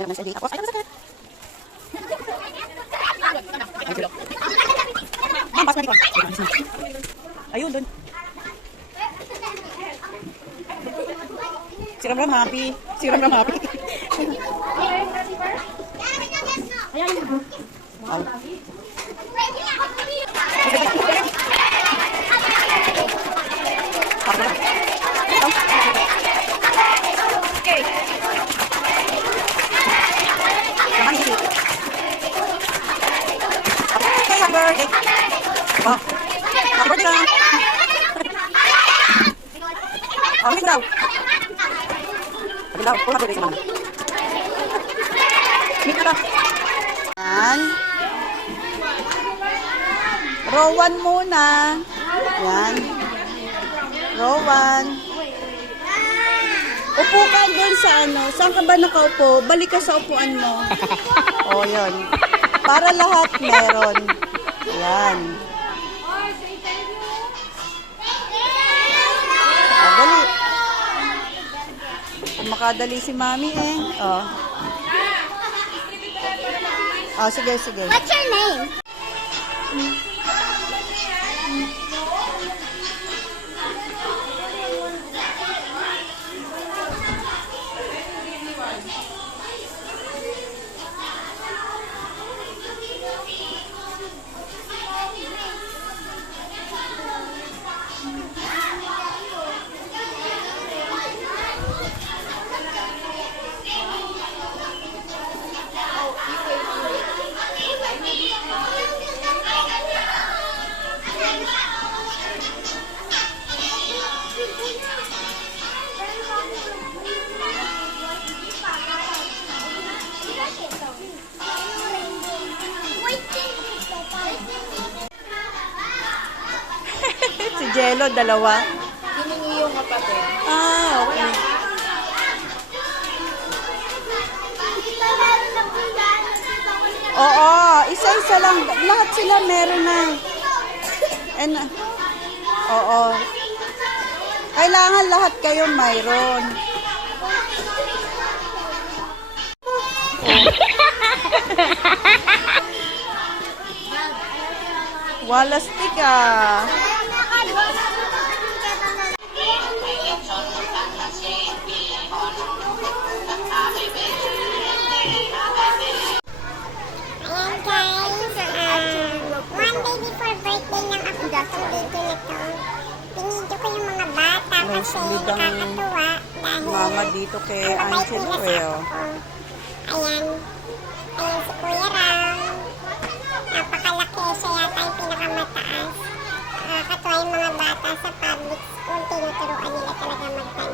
Ayan, nasa hindi. Tapos, ay, masakit. Ma'am, pas na dito. Ayun, dun. Si Ramram happy. Si Ramram happy. Wow. Okay. Happy birthday. Oh. Happy birthday lang. Oh, hindi daw. Hindi daw. Happy birthday sa mama. Hindi daw. Yan. Rowan muna. Yan. Rowan. Upo ka doon sa ano. Saan ka ba nakaupo? Balik ka sa upuan mo. O, yun. Para lahat meron. Yan. O, dali. Makadali si mami eh. O. O, sige, sige. What's your name? Si Jello, dalawa. Hiningi yung kapatid. Ah, okay. Oo, isa-isa lang. Lahat sila meron na. And, oo. Kailangan lahat kayo mayroon. Walastik ah. Ayan guys, one day before birthday ng ako itong video na to. Pinidyo ko yung mga bata kasi nakakatuwa dahil Mama dito kay Angelo eh. Oh. Ayan. Ayan si Kuya Ram. Napakalaki. Siya yata yung pinakamataas. Nakakatuwa yung mga bata sa public school. Tinuturuan nila talaga magtanim.